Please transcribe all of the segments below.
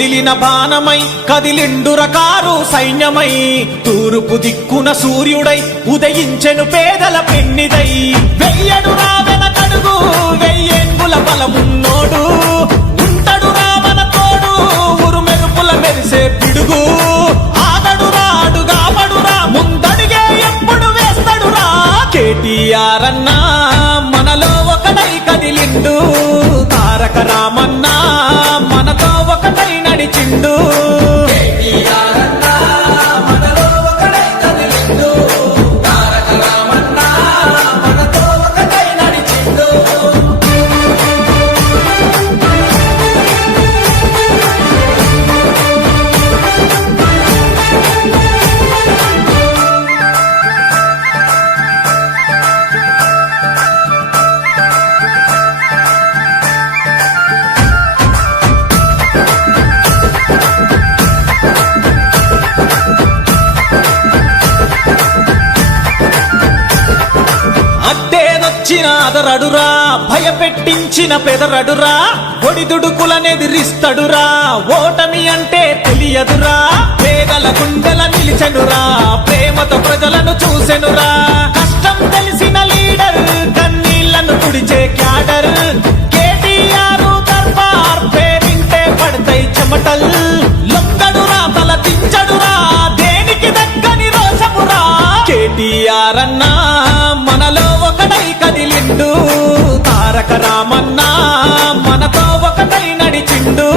వదిలిన బాణమై కదిలిండుర కారు సైన్యమై తూర్పు దిక్కున సూర్యుడై ఉదయించెను పేదల పెన్నిదై వెయ్యడు రావెన కడుగు వెయ్యేంగుల బలమున్నోడు ఉంటడు రావన తోడు ఉరు మెరుపుల మెరిసే పిడుగు ఆగడురా అడుగా పడురా ముందడిగే ఎప్పుడు వేస్తడురా కేటీఆర్ అన్నా మనలో ఒకడై కదిలిండు తారక రామన్నా మనతో ఒకటై నడిచిండు అదరడురా భయపెట్టించిన పెదరడురా ఒడిదుడుకులనెదిరిస్తడురా ఓటమి అంటే తెలియదురా పేదల గుండెల నిలిచెనురా ప్రేమతో ప్రజలను చూసెనురా కష్టం తెలిసిన లీడర్ కన్నీళ్లను తుడిచే క్యాడర్ కేటీఆర్ దర్బార్ పేరింటే పడతాయి చెమటల్ లొంగడురా తల దించడురా దేనికి దక్కని రోషమురా కేటీఆర్ అన్నా మనలో ఒకటై కదిలిండు తారక రామన్నా మనతో ఒకటై నడిచిండు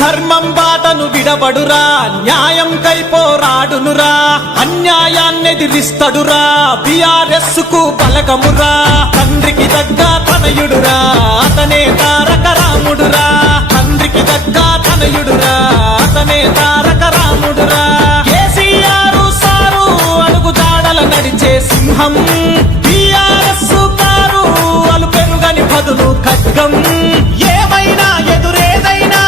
ధర్మం బాటను విడబడురా న్యాయం కై పోరాడునురా అన్యాయాన్నెదిరిస్తడురా బిఆర్ఎస్ కు బలగమురా తండ్రికి దగ్గ తనయుడురా అతనే తారక రాముడురా తండ్రికి దగ్గ తనయుడురా అతనే తారక రాముడురా కేసీఆర్ సారు అడుగు జాడల నడిచే సింహం బిఆర్ఎస్ కారు అలు పెరుగని పదును ఖడ్గం ఏమైనా ఎదురేదైనా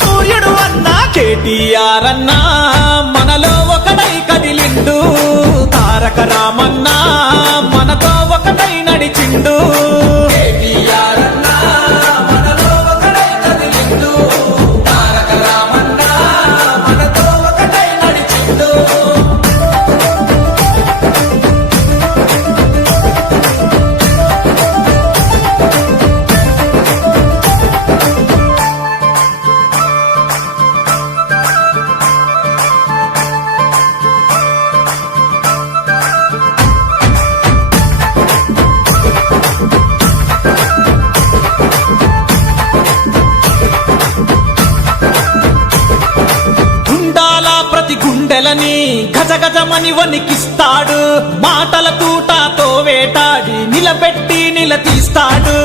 సూర్యుడు అన్నా కేటీఆర్ అన్నా మనలో ఒకటై కదిలిండు తారక రామన్నా మనతో ఒకటై నడిచిండు కేటీఆర్ అన్నా మనలో ఒకటై కదిలిండు తారక రామన్నా మనతో ఒకటై నడిచిండు గుండెలని గజగజమని వణికిస్తాడు మాటల తూటాతో వేటాడి నిలబెట్టి నిలదీస్తాడు